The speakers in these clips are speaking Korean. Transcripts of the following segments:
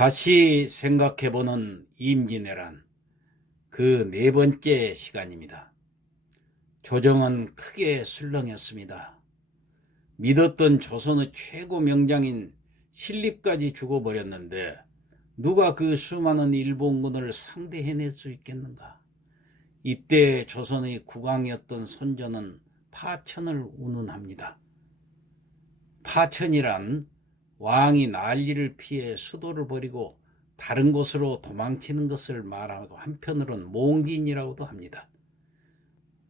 다시 생각해보는 임진왜란 그 네 번째 시간입니다. 조정은 크게 술렁였습니다. 믿었던 조선의 최고 명장인 신립까지 죽어버렸는데 누가 그 수많은 일본군을 상대해낼 수 있겠는가. 이때 조선의 국왕이었던 선조는 파천을 운운합니다. 파천이란 왕이 난리를 피해 수도를 버리고 다른 곳으로 도망치는 것을 말하고 한편으로는 몽진이라고도 합니다.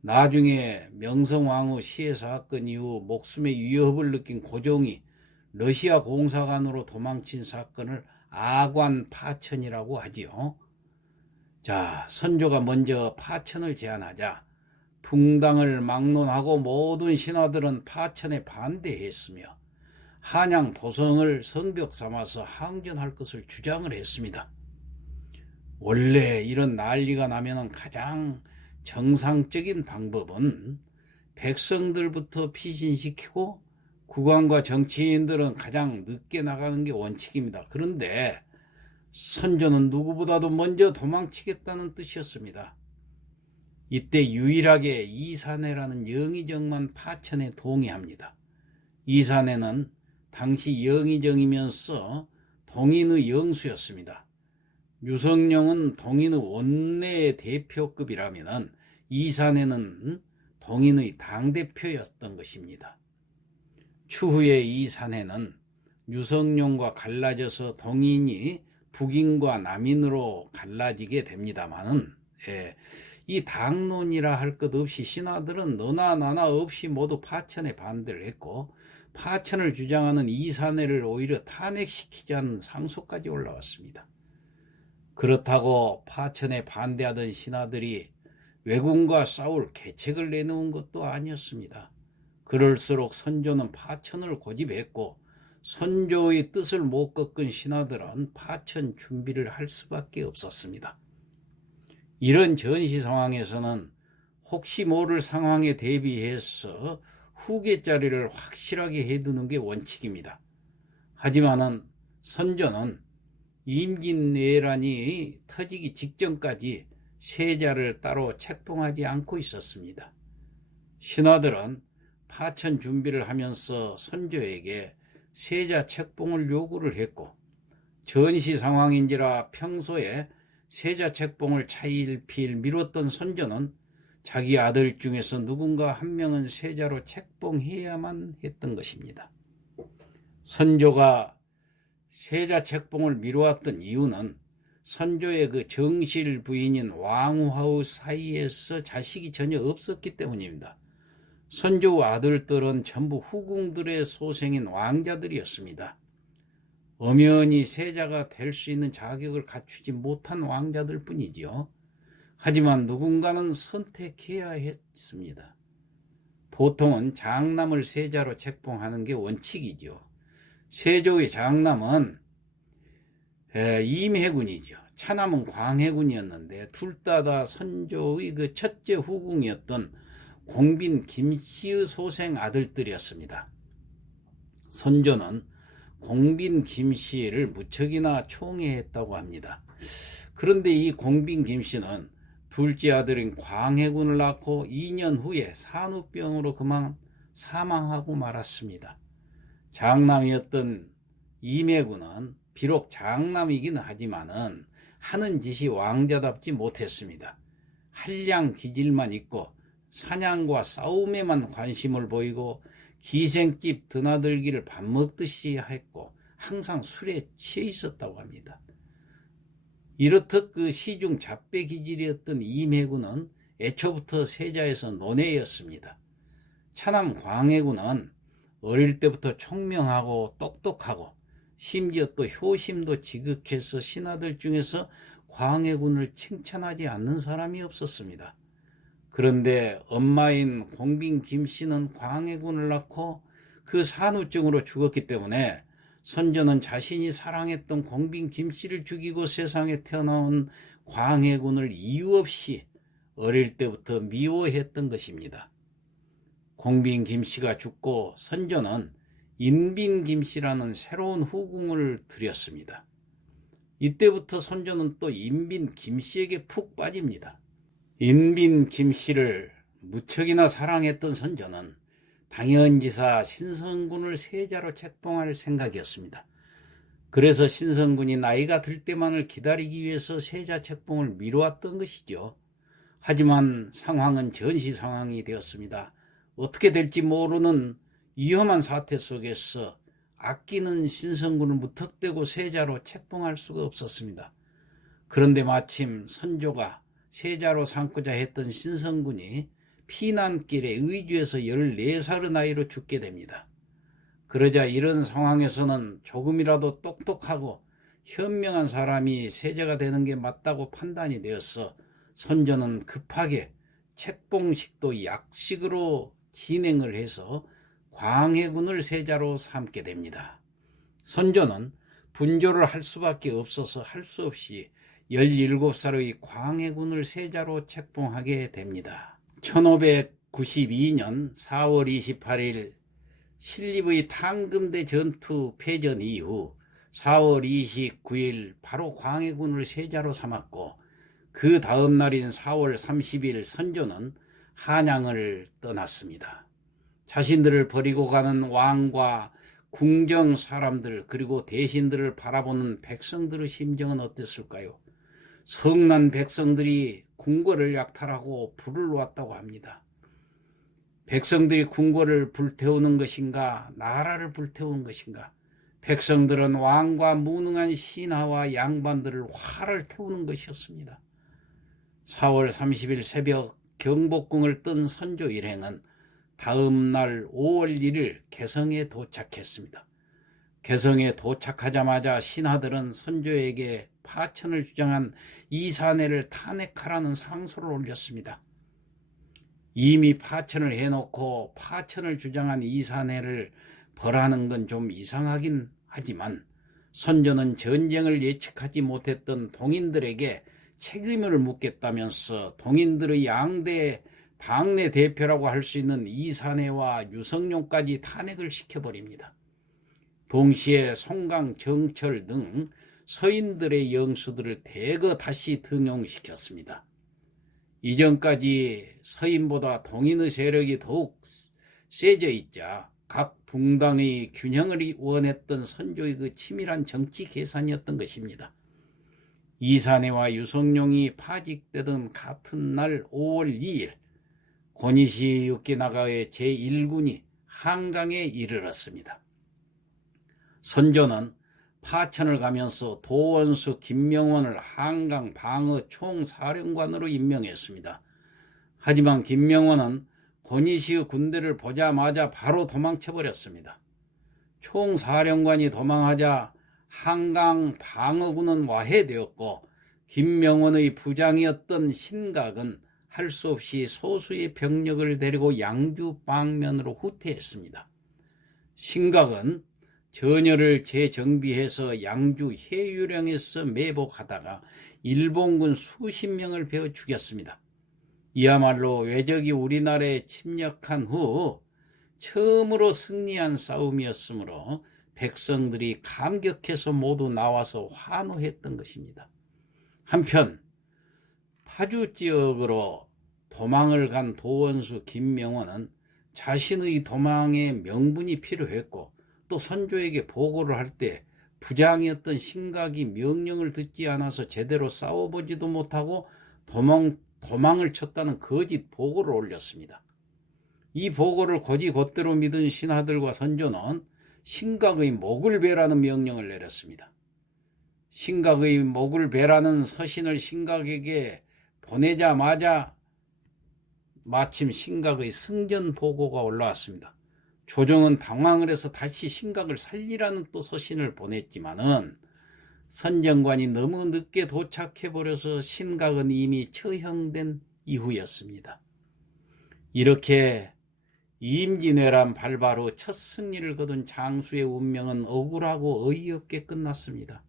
나중에 명성황후 시해 사건 이후 목숨의 위협을 느낀 고종이 러시아 공사관으로 도망친 사건을 아관 파천이라고 하지요. 자, 선조가 먼저 파천을 제안하자 붕당을 막론하고 모든 신하들은 파천에 반대했으며 한양 도성을 성벽 삼아서 항전할 것을 주장을 했습니다. 원래 이런 난리가 나면 가장 정상적인 방법은 백성들부터 피신시키고 국왕과 정치인들은 가장 늦게 나가는 게 원칙입니다. 그런데 선조는 누구보다도 먼저 도망치겠다는 뜻이었습니다. 이때 유일하게 이사내라는 영의정만 파천에 동의합니다. 이사내는 당시 영의정이면서 동인의 영수였습니다. 유성룡은 동인의 원내 대표급이라면 이사내는 동인의 당대표였던 것입니다. 추후에 이사내는 유성룡과 갈라져서 동인이 북인과 남인으로 갈라지게 됩니다마는 이 당론이라 할 것 없이 신하들은 너나 나나 없이 모두 파천에 반대를 했고 파천을 주장하는 이사내를 오히려 탄핵시키자는 상소까지 올라왔습니다. 그렇다고 파천에 반대하던 신하들이 왜군과 싸울 계책을 내놓은 것도 아니었습니다. 그럴수록 선조는 파천을 고집했고 선조의 뜻을 못 꺾은 신하들은 파천 준비를 할 수밖에 없었습니다. 이런 전시 상황에서는 혹시 모를 상황에 대비해서 후계자리를 확실하게 해두는 게 원칙입니다. 하지만은 선조는 임진왜란이 터지기 직전까지 세자를 따로 책봉하지 않고 있었습니다. 신하들은 파천 준비를 하면서 선조에게 세자 책봉을 요구를 했고 전시 상황인지라 평소에 세자 책봉을 차일피일 미뤘던 선조는 자기 아들 중에서 누군가 한 명은 세자로 책봉해야만 했던 것입니다. 선조가 세자 책봉을 미루었던 이유는 선조의 그 정실 부인인 왕후하고 사이에서 자식이 전혀 없었기 때문입니다. 선조 아들들은 전부 후궁들의 소생인 왕자들이었습니다. 엄연히 세자가 될 수 있는 자격을 갖추지 못한 왕자들 뿐이지요. 하지만 누군가는 선택해야 했습니다. 보통은 장남을 세자로 책봉하는 게 원칙이죠. 세조의 장남은 임해군이죠. 차남은 광해군이었는데 둘 다 선조의 그 첫째 후궁이었던 공빈 김씨의 소생 아들들이었습니다. 선조는 공빈 김씨를 무척이나 총애했다고 합니다. 그런데 이 공빈 김씨는 둘째 아들인 광해군을 낳고 2년 후에 산후병으로 그만 사망하고 말았습니다. 장남이었던 임해군은 비록 장남이긴 하지만은 하는 짓이 왕자답지 못했습니다. 한량 기질만 있고 사냥과 싸움에만 관심을 보이고 기생집 드나들기를 밥 먹듯이 했고 항상 술에 취해 있었다고 합니다. 이렇듯 그 시중 잡배 기질이었던 임해군은 애초부터 세자에서 논외였습니다. 차남 광해군은 어릴 때부터 총명하고 똑똑하고 심지어 또 효심도 지극해서 신하들 중에서 광해군을 칭찬하지 않는 사람이 없었습니다. 그런데 엄마인 공빈 김씨는 광해군을 낳고 그 산후증으로 죽었기 때문에 선조는 자신이 사랑했던 공빈 김씨를 죽이고 세상에 태어나온 광해군을 이유 없이 어릴 때부터 미워했던 것입니다. 공빈 김씨가 죽고 선조는 인빈 김씨라는 새로운 후궁을 들였습니다. 이때부터 선조는 또 인빈 김씨에게 푹 빠집니다. 인빈 김씨를 무척이나 사랑했던 선조는 당연지사 신성군을 세자로 책봉할 생각이었습니다. 그래서 신성군이 나이가 들 때만을 기다리기 위해서 세자 책봉을 미뤄왔던 것이죠. 하지만 상황은 전시 상황이 되었습니다. 어떻게 될지 모르는 위험한 사태 속에서 아끼는 신성군을 무턱대고 세자로 책봉할 수가 없었습니다. 그런데 마침 선조가 세자로 삼고자 했던 신성군이 피난길에 의주에서 14살의 나이로 죽게 됩니다. 그러자 이런 상황에서는 조금이라도 똑똑하고 현명한 사람이 세자가 되는 게 맞다고 판단이 되어서 선조는 급하게 책봉식도 약식으로 진행을 해서 광해군을 세자로 삼게 됩니다. 선조는 분조를 할 수밖에 없어서 할 수 없이 17살의 광해군을 세자로 책봉하게 됩니다. 1592년 4월 28일 신립의 탕금대 전투 패전 이후 4월 29일 바로 광해군을 세자로 삼았고, 그 다음 날인 4월 30일 선조는 한양을 떠났습니다. 자신들을 버리고 가는 왕과 궁정 사람들 그리고 대신들을 바라보는 백성들의 심정은 어땠을까요? 성난 백성들이 궁궐을 약탈하고 불을 놓았다고 합니다. 백성들이 궁궐을 불태우는 것인가, 나라를 불태우는 것인가? 백성들은 왕과 무능한 신하와 양반들을 화를 태우는 것이었습니다. 4월 30일 새벽 경복궁을 뜬 선조 일행은 다음 날 5월 1일 개성에 도착했습니다. 개성에 도착하자마자 신하들은 선조에게 파천을 주장한 이사내를 탄핵하라는 상소를 올렸습니다. 이미 파천을 해놓고 파천을 주장한 이사내를 벌하는 건 좀 이상하긴 하지만 선조는 전쟁을 예측하지 못했던 동인들에게 책임을 묻겠다면서 동인들의 양대 당내 대표라고 할 수 있는 이사내와 유성룡까지 탄핵을 시켜버립니다. 동시에 송강, 정철 등 서인들의 영수들을 대거 다시 등용시켰습니다. 이전까지 서인보다 동인의 세력이 더욱 세져 있자 각 붕당의 균형을 원했던 선조의 그 치밀한 정치 계산이었던 것입니다. 이사내와 유성룡이 파직되던 같은 날 5월 2일 고니시 육기나가의 제1군이 한강에 이르렀습니다. 선조는 파천을 가면서 도원수 김명원을 한강 방어 총사령관으로 임명했습니다. 하지만 김명원은 고니시의 군대를 보자마자 바로 도망쳐버렸습니다. 총사령관이 도망하자 한강 방어군은 와해되었고, 김명원의 부장이었던 신각은 할 수 없이 소수의 병력을 데리고 양주 방면으로 후퇴했습니다. 신각은 전열을 재정비해서 양주 해유령에서 매복하다가 일본군 수십 명을 베어 죽였습니다. 이야말로 왜적이 우리나라에 침략한 후 처음으로 승리한 싸움이었으므로 백성들이 감격해서 모두 나와서 환호했던 것입니다. 한편 파주 지역으로 도망을 간 도원수 김명원은 자신의 도망에 명분이 필요했고, 또 선조에게 보고를 할 때 부장이었던 신각이 명령을 듣지 않아서 제대로 싸워보지도 못하고 도망을 쳤다는 거짓 보고를 올렸습니다. 이 보고를 곧이곧대로 믿은 신하들과 선조는 신각의 목을 베라는 명령을 내렸습니다. 신각의 목을 베라는 서신을 신각에게 보내자마자 마침 신각의 승전 보고가 올라왔습니다. 조정은 당황을 해서 다시 신각을 살리라는 또 서신을 보냈지만은 선정관이 너무 늦게 도착해버려서 신각은 이미 처형된 이후였습니다. 이렇게 임진왜란 발발 후 첫 승리를 거둔 장수의 운명은 억울하고 어이없게 끝났습니다.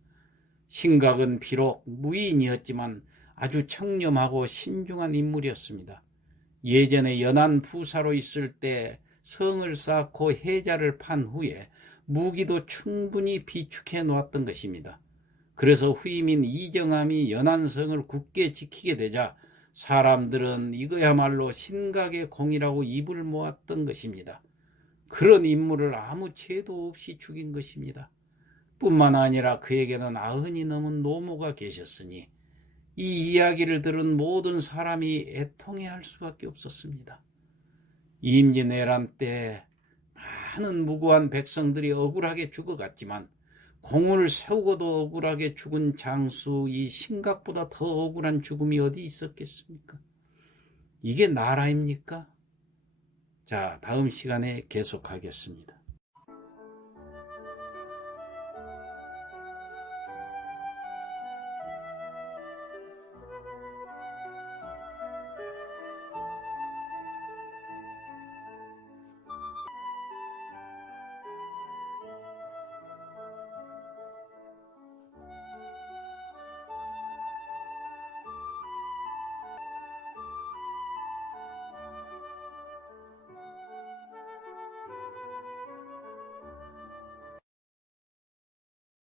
신각은 비록 무인이었지만 아주 청렴하고 신중한 인물이었습니다. 예전에 연안 부사로 있을 때 성을 쌓고 해자를 판 후에 무기도 충분히 비축해 놓았던 것입니다. 그래서 후임인 이정함이 연안성을 굳게 지키게 되자 사람들은 이거야말로 신각의 공이라고 입을 모았던 것입니다. 그런 인물을 아무 죄도 없이 죽인 것입니다. 뿐만 아니라 그에게는 90이 넘은 노모가 계셨으니 이 이야기를 들은 모든 사람이 애통해할 수밖에 없었습니다. 임진왜란 때 많은 무고한 백성들이 억울하게 죽어갔지만 공을 세우고도 억울하게 죽은 장수 이 신각보다 더 억울한 죽음이 어디 있었겠습니까? 이게 나라입니까? 자, 다음 시간에 계속하겠습니다.